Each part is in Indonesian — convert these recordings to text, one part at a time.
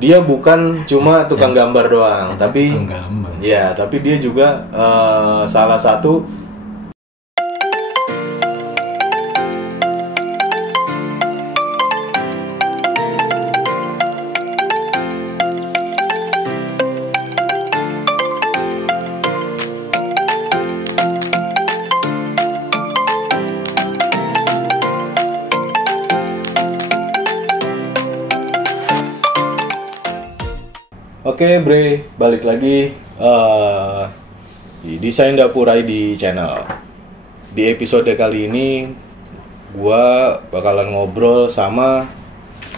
dia bukan cuma tukang gambar doang, tapi tukang gambar. Ya, tapi dia juga salah satu Oke Bre, balik lagi di Desain Dapur ID channel. Di episode kali ini gua bakalan ngobrol sama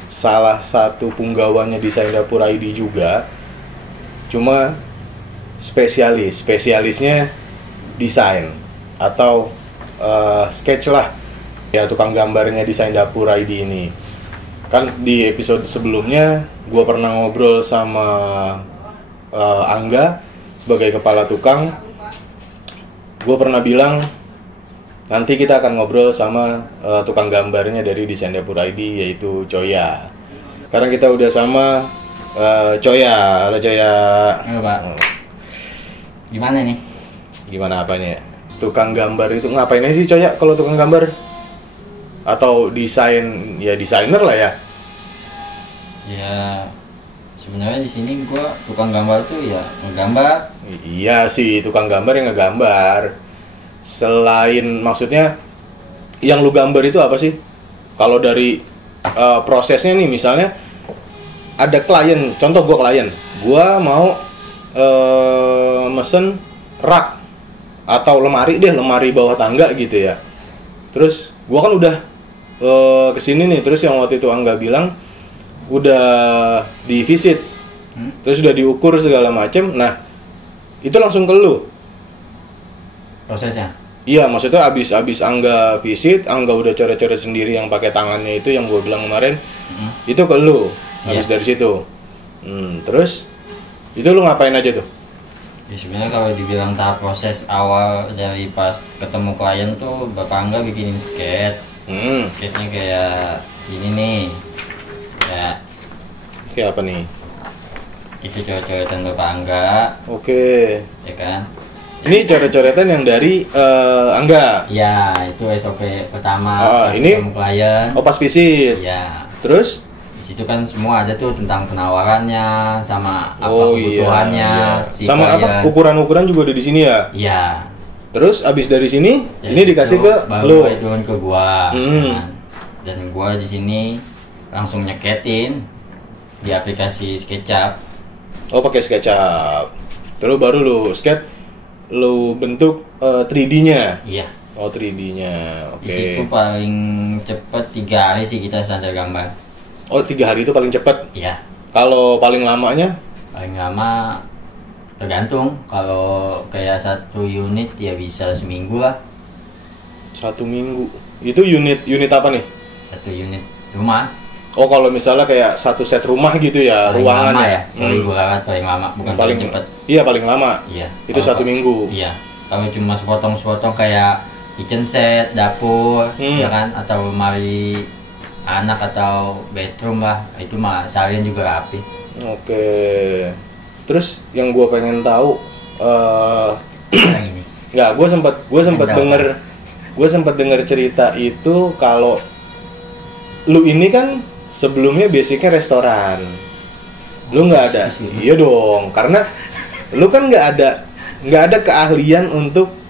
salah satu punggawanya Desain Dapur ID juga. Cuma spesialisnya desain atau sketch lah. Ya, tukang gambarnya Desain Dapur ID ini. Kan di episode sebelumnya gue pernah ngobrol sama Angga sebagai kepala tukang. Gue pernah bilang nanti kita akan ngobrol sama tukang gambarnya dari Desain Dapur ID, yaitu Coya. Sekarang kita udah sama Coya. Halo Coya. Halo Pak. Gimana nih? Gimana apanya? Tukang gambar itu ngapain sih Coya kalau tukang gambar? Atau desain, ya desainer lah ya? Ya sebenarnya di sini gua tukang gambar tuh ya ngegambar. Iya sih, tukang gambar yang ngegambar. Selain, maksudnya yang lu gambar itu apa sih? Kalau dari prosesnya nih, misalnya ada klien, contoh gua klien, gua mau mesen rak atau lemari bawah tangga gitu ya. Terus gua kan udah kesini nih, terus yang waktu itu Angga bilang udah di visit, terus udah diukur segala macem. Nah itu langsung ke lu Prosesnya? Iya, maksudnya abis Angga visit, Angga udah coret-coret sendiri yang pakai tangannya itu yang gue bilang kemarin, itu ke lu abis dari situ. Terus itu lu ngapain aja tuh? Ya sebenarnya kalau dibilang tahap proses awal dari pas ketemu klien tuh Bapak Angga bikinin sketch. Sketchnya kayak ini nih, kayak apa nih? Itu coret-coretan Bapak Angga. Oke. Ya kan? Ini coret-coretan yang dari Angga. Ya, itu SOP pertama pas ini ketemu klien. Oh, pas visit. Ya. Terus Di situ kan semua ada tuh tentang penawarannya sama apa iya. kebutuhannya si sama klien. apa ukuran-ukuran juga ada di sini ya. Iya. Terus abis dari sini, Jadi ini dikasih itu ke baru lu. turun ke gua. Kan? Dan gua di sini langsung nyeketin di aplikasi SketchUp. Oh, pakai SketchUp. Terus baru lu sketch, lu bentuk 3D-nya. Iya. Oh, 3D-nya. Oke. Di situ paling cepet 3 hari sih kita standar gambar. Oh, 3 hari itu paling cepet. Iya. Kalau paling lamanya? Paling lama tergantung. Kalau kayak 1 unit ya bisa seminggu lah. 1 minggu. Itu unit apa nih? 1 unit rumah. Oh, kalau misalnya kayak 1 set rumah gitu ya, Paling ruangan lama ya. Sorry gua kata paling lama, bukan paling cepet. Iya, paling lama. Iya. Itu 1 minggu. Iya. Kalau cuma sepotong-sepotong kayak kitchen set, dapur, ya kan, atau lemari anak atau bedroom lah, itu mah seharian juga rapi. Oke. Terus yang gue pengen tahu, Yang ini. nggak, gue sempat denger cerita itu kalau lu ini kan sebelumnya basicnya restoran, lu nggak ada, iya dong, karena lu kan nggak ada keahlian untuk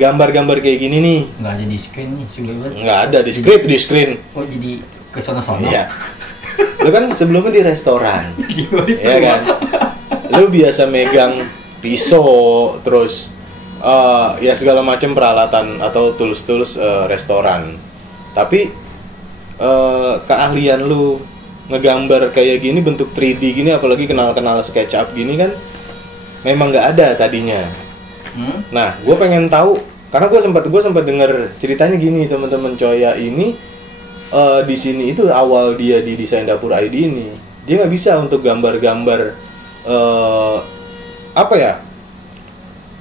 gambar-gambar kayak gini nih. Nggak ada di screen nih, sulit banget. Nggak ada di screen. Oh jadi kesono-sono. Iya. Lu kan sebelumnya di restoran. Iya kan? Lu biasa megang pisau, terus ya segala macam peralatan atau tools restoran. Tapi keahlian lu ngegambar kayak gini, bentuk 3D gini, apalagi kenal SketchUp gini kan memang nggak ada tadinya. Nah, gue pengen tahu karena gue sempat dengar ceritanya gini, teman-teman Coya ini di sini itu awal dia di Desain Dapur ID ini, dia nggak bisa untuk gambar-gambar apa ya,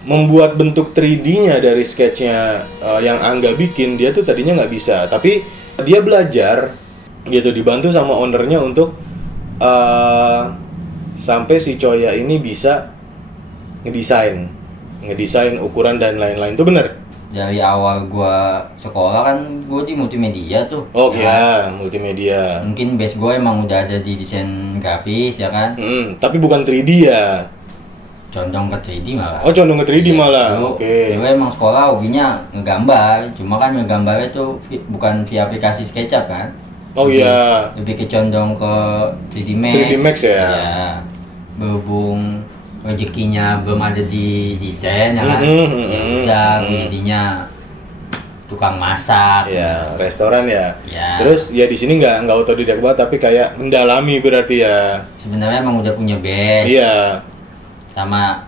membuat bentuk 3D-nya dari sketchnya yang Angga bikin, dia tuh tadinya nggak bisa, tapi dia belajar gitu, dibantu sama ownernya untuk sampai si Coya ini bisa ngedesain ukuran dan lain-lain, itu benar? Dari awal gua sekolah kan gua di multimedia tuh. Oh iya, multimedia. Mungkin base gua emang udah ada di desain grafis ya kan. Tapi bukan 3D ya. Condong ke 3D malah. Oh, condong ke 3D malah. Oke. Dulu emang sekolah hobinya ngegambar, cuma kan ngegambarnya tuh bukan via aplikasi SketchUp kan. Oh iya. Lebih ke condong ke 3D Max. 3D Max ya. Iya. Berhubung rezekinya belum ada di desain ya kan. Ya udah jadinya tukang masak. Ya, restoran ya. Ya. Terus ya di sini nggak otodidak banget, tapi kayak mendalami berarti ya. Sebenarnya emang udah punya base. Iya. Sama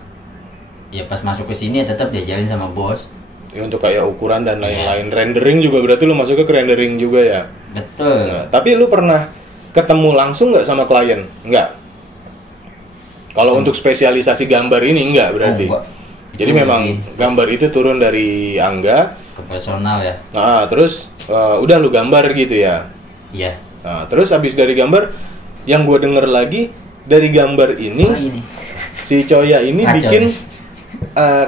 ya pas masuk ke sini tetap diajarin sama bos. Ya untuk kayak ukuran dan lain-lain. Rendering juga berarti lu masuk ke rendering juga ya. Betul. Nah, tapi lu pernah ketemu langsung nggak sama klien? Nggak. Kalau untuk spesialisasi gambar ini enggak berarti. Enggak. Jadi memang gambar itu turun dari Angga ke personal ya. Nah, terus udah lu gambar gitu ya. Iya. Nah, terus habis dari gambar yang gue denger lagi dari gambar ini, si Coya ini bikin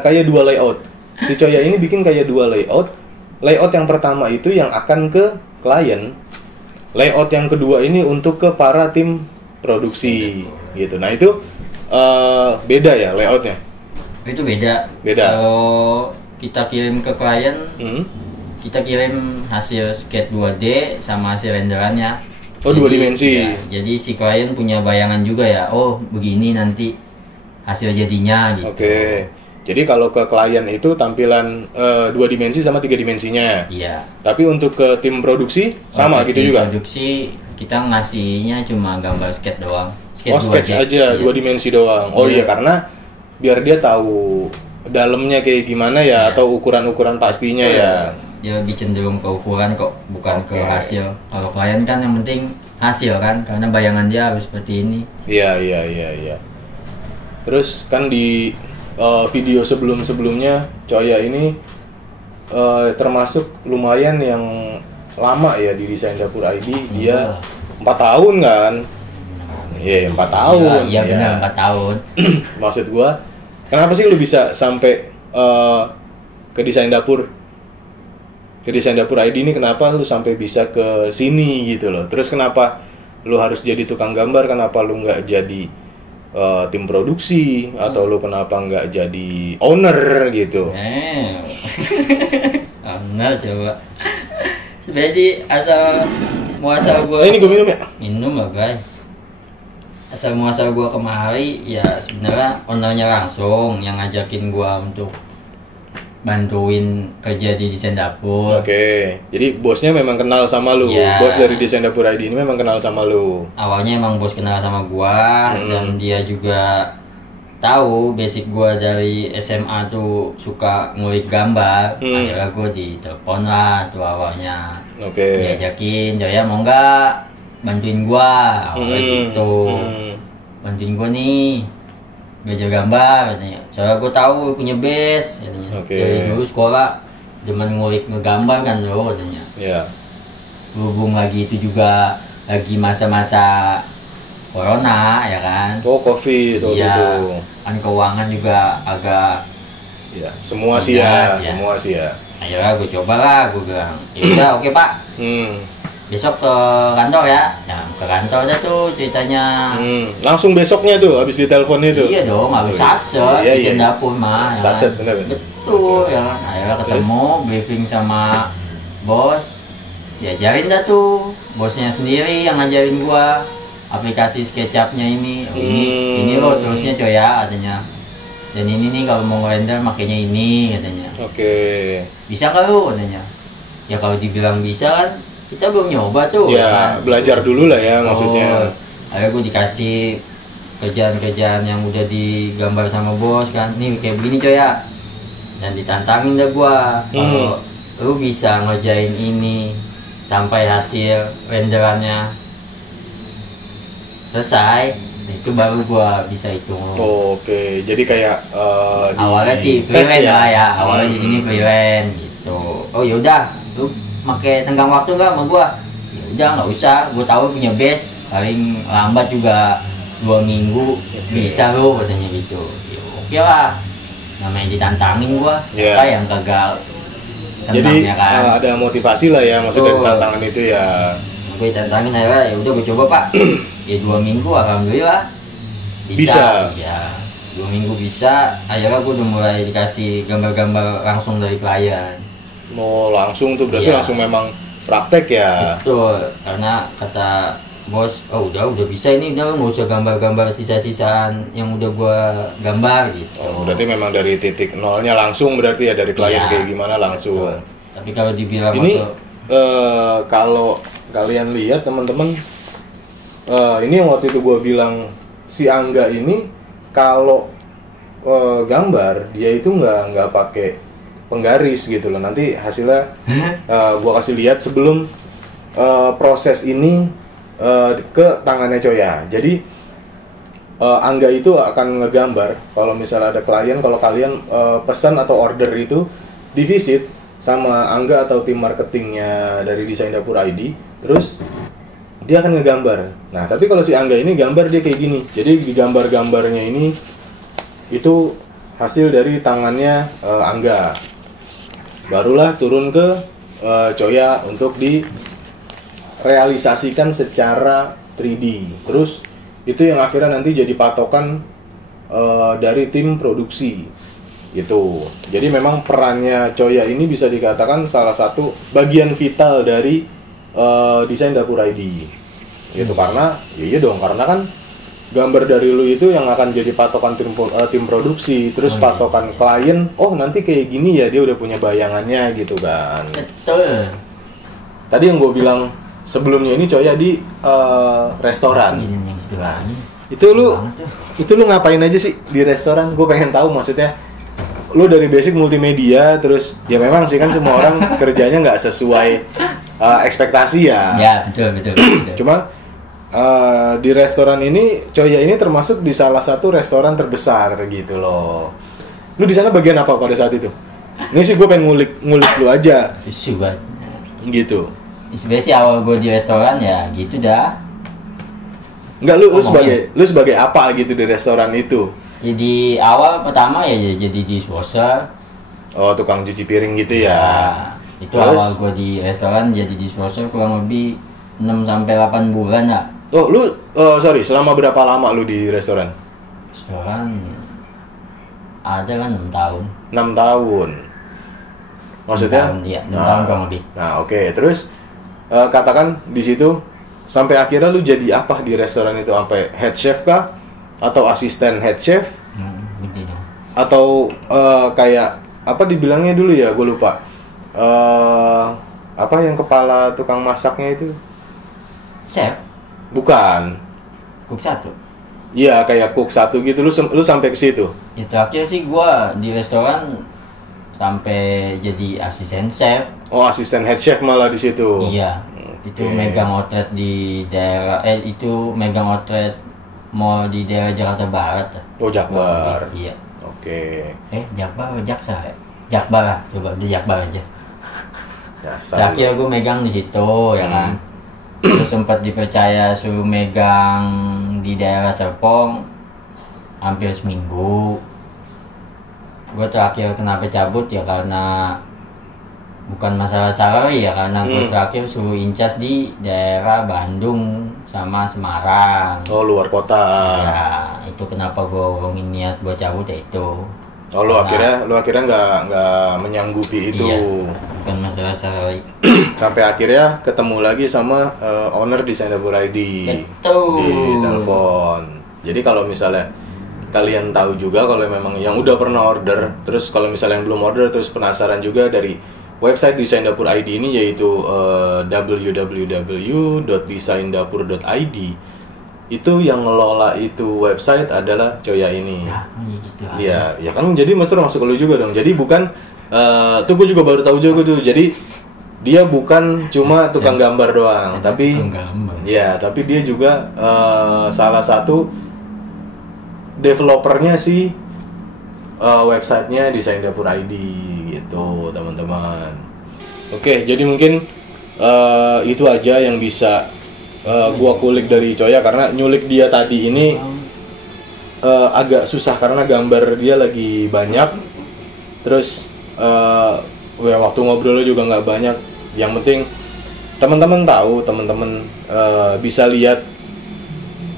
kayak 2 layout. Si Coya ini bikin kayak 2 layout. Layout yang pertama itu yang akan ke klien. Layout yang kedua ini untuk ke para tim produksi gitu. Nah, itu beda ya layoutnya? Itu beda. Kalau kita kirim ke klien, kita kirim hasil sketch 2D sama hasil renderannya. Oh, 2 dimensi. Ya, jadi si klien punya bayangan juga ya. Oh, begini nanti hasil jadinya gitu. Oke. Jadi kalau ke klien itu tampilan 2 dimensi sama 3 dimensinya. Iya. Tapi untuk ke tim produksi sama gitu juga. Produksi kita ngasihnya cuma gambar sketch doang. Sketch aja, 2 dimensi doang. Oh iya, karena biar dia tahu dalamnya kayak gimana ya, atau ukuran-ukuran pastinya ya. Dia lebih cenderung ke ukuran kok, bukan ke hasil. Kalau klien kan yang penting hasil kan, karena bayangan dia harus seperti ini. Iya. Terus kan di video sebelumnya Coya ini termasuk lumayan yang lama ya di Desain Dapur ID. Dia 4 tahun kan. Iya, 4 tahun. Iya benar, 4 tahun. Maksud gua, kenapa sih lu bisa sampai ke Desain Dapur? Ke Desain Dapur ID ini kenapa lu sampai bisa ke sini gitu loh? Terus kenapa lu harus jadi tukang gambar? Kenapa lu nggak jadi tim produksi? Atau lu kenapa nggak jadi owner gitu? Owner coba. Sebenarnya sih asal muasal gua. Ini gua minum ya? Minum lah guys. Asal muasal gua kemari ya sebenarnya ownernya langsung yang ngajakin gua untuk bantuin kerja di Desain Dapur. Oke. Jadi bosnya memang kenal sama lu. Ya. Bos dari Desain Dapur ID ini memang kenal sama lu. Awalnya emang bos kenal sama gua dan dia juga tahu basic gua dari SMA tuh suka ngulik gambar. Akhirnya gua ditelepon lah tuh awalnya. Oke. Diajakin, Jaya mau nggak bantuin gua? Awalnya gitu. Bantuin gua nih belajar gambar katanya. Soalnya gua tahu punya base katanya. Dari dulu sekolah cuman ngulik ngegambar kan lo katanya. Iya. Berhubung lagi itu juga lagi masa-masa corona ya kan. Oh, Covid itu. Kan keuangan juga agak semua sih ya. Akhirnya gue coba lah, gue bilang ya oke Pak. Besok ke kantor ya. Nah, ke kantor dah tuh ceritanya. Langsung besoknya tuh habis ditelepon itu. Iya dong, habis satset di Desain Dapur mah. Satset bener. Betul ya kan. Akhirnya ketemu, briefing sama bos. Diajarin dah tuh bosnya sendiri yang ngajarin gua aplikasi SketchUp-nya ini. Ini loh terusnya coy ya katanya. Dan ini nih kalau mau render makanya ini katanya. Oke. Bisa nggak lu katanya? Ya kalau dibilang bisa kan kita belum nyoba tuh. Ya kan? belajar dulu lah ya maksudnya. Akhirnya gue dikasih kerjaan-kerjaan yang udah digambar sama bos kan. Nih kayak begini coy ya. Dan ditantangin dah gua. Kalau lu bisa ngerjain ini sampai hasil renderannya selesai, itu baru gua bisa hitung. Oke, jadi kayak awalnya sih freelance lah ya, awalnya di sini freelance gitu. Oh yaudah, lu pakai tenggang waktu nggak sama gua? Ya udah nggak usah, gua tahu punya base, paling lambat juga 2 minggu bisa lo katanya gitu. Ya, oke lah, namanya ditantangin gua, siapa yang gagal jadi senangnya kan. ada motivasi lah ya maksudnya dari tantangan itu ya. Gue tantangin akhirnya ya udah gue coba Pak. Ya 2 minggu alhamdulillah bisa. Ya 2 minggu bisa, akhirnya gue udah mulai dikasih gambar-gambar langsung dari klien. Mau langsung tuh berarti langsung memang praktek ya. Betul, karena kata bos, oh udah bisa ini, udah nggak usah gambar-gambar sisa-sisaan yang udah gua gambar gitu. Oh, berarti memang dari titik nolnya langsung berarti ya, dari klien kayak gimana langsung. Betul. Tapi kalau dibilang ini kalau kalian lihat teman-teman, ini yang waktu itu gua bilang si Angga ini kalau gambar dia itu nggak pakai penggaris gitu loh. Nanti hasilnya gua kasih lihat sebelum proses ini ke tangannya Coya. Jadi Angga itu akan ngegambar kalau misalnya ada klien, kalau kalian pesan atau order itu di visit sama Angga atau tim marketingnya dari Desain Dapur ID, terus dia akan ngegambar. Nah tapi kalau si Angga ini gambar dia kayak gini, jadi di gambar-gambarnya ini itu hasil dari tangannya Angga, barulah turun ke Coya untuk di realisasikan secara 3D. Terus itu yang akhirnya nanti jadi patokan dari tim produksi gitu. Jadi memang perannya Coya ini bisa dikatakan salah satu bagian vital dari Desain Dapur ID gitu. Karena ya iya dong, karena kan gambar dari lu itu yang akan jadi patokan tim produksi, terus patokan klien, oh nanti kayak gini ya, dia udah punya bayangannya gitu kan. Betul. Tadi yang gue bilang sebelumnya ini Coya di restoran. Itu lu ngapain aja sih di restoran? Gue pengen tahu, maksudnya lu dari basic multimedia, terus ya memang sih kan semua orang kerjanya nggak sesuai ekspektasi ya. Ya betul. Cuma di restoran ini Coya ini termasuk di salah satu restoran terbesar gitu loh. Lu di sana bagian apa pada saat itu? Ini sih gue pengen ngulik lu aja. Gitu. Sebenarnya sih awal gue di restoran ya gitu dah. Enggak, lu sebagai apa gitu di restoran itu? Jadi awal pertama ya jadi dishwasher. Oh, tukang cuci piring gitu ya. Itu terus, awal gue di restoran jadi dishwasher kurang lebih 6-8 bulan ya. Oh, lu selama berapa lama lu di restoran? Restoran ada kan 6 tahun. 6 tahun. Maksudnya? 6 tahun kurang lebih. Nah, oke. Terus katakan di situ sampai akhirnya lu jadi apa di restoran itu? Sampai head chef kah? Atau asisten head chef? Atau kayak apa dibilangnya dulu ya? Gue lupa. Apa yang kepala tukang masaknya itu? Chef? Bukan. Cook 1. Iya, kayak cook 1 gitu. Lu sampai ke situ? Ya terakhir sih gua di restoran sampai jadi asisten chef. Oh, asisten head chef malah di situ. Iya. Okay. Itu megang outlet di daerah itu megang outlet mall di daerah Jakarta Barat. Oh, Jakbar. Iya. Oke. Jakbar atau Jaksa ya? Jakbar lah, coba di Jakbar aja. Dasar. Terakhir gue megang di situ ya kan. Terus sempat dipercaya suruh megang di daerah Serpong hampir seminggu. Gue terakhir kenapa cabut ya karena bukan masalah salary ya, karena gue terakhir suruh incas di daerah Bandung sama Semarang. Oh, luar kota. Ya itu kenapa gue ngomongin niat buat cabut ya itu. Oh, lu akhirnya nggak menyanggupi itu. Iya, bukan masalah salary. Sampai akhirnya ketemu lagi sama owner Desain Dapur ID. Betul. Di telepon. Jadi kalau misalnya kalian tahu juga kalau memang yang udah pernah order, terus kalau misalnya yang belum order terus penasaran juga, dari website Desain Dapur ID ini yaitu www.desaindapur.id. Itu yang ngelola itu website adalah Coya ini. Iya, ya kan, jadi mesti masuk ke lu juga dong. Jadi bukan tuh gue juga baru tahu juga tuh. Jadi dia bukan cuma tukang gambar doang, tapi ya, tapi dia juga salah satu developernya si websitenya Desain Dapur ID gitu, teman-teman. Oke, jadi mungkin itu aja yang bisa gua kulik dari Coya, karena nyulik dia tadi ini agak susah karena gambar dia lagi banyak. Terus waktu ngobrolnya juga nggak banyak. Yang penting teman-teman tahu, teman-teman bisa lihat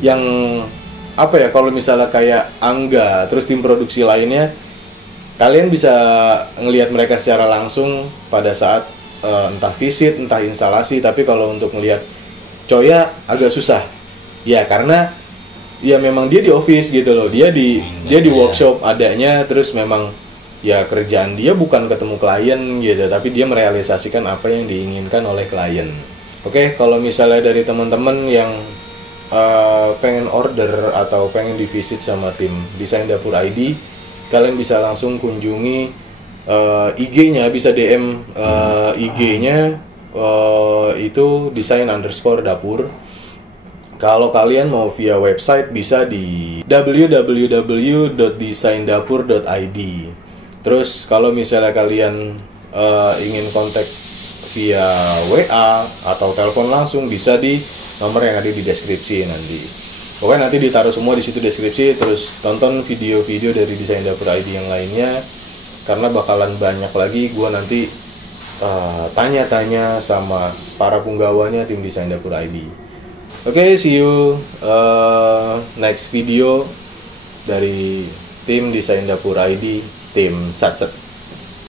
yang apa ya, kalau misalnya kayak Angga terus tim produksi lainnya, kalian bisa ngelihat mereka secara langsung pada saat entah visit, entah instalasi. Tapi kalau untuk ngelihat Coya agak susah ya, karena ya memang dia di office gitu loh, dia di workshop adanya. Terus memang ya kerjaan dia bukan ketemu klien gitu, tapi dia merealisasikan apa yang diinginkan oleh klien. Oke, kalau misalnya dari teman-teman yang pengen order atau pengen divisit sama tim Desain Dapur ID, kalian bisa langsung kunjungi IG-nya, bisa DM IG-nya itu desain_dapur. Kalau kalian mau via website bisa di www.desaindapur.id. Terus kalau misalnya kalian ingin kontak via WA atau telepon langsung, bisa di nomor yang ada di deskripsi nanti. Pokoknya nanti ditaruh semua di situ deskripsi. Terus tonton video-video dari Desain Dapur ID yang lainnya, karena bakalan banyak lagi gua nanti tanya-tanya sama para punggawanya tim Desain Dapur ID. Oke, see you next video dari tim Desain Dapur ID, tim Satset.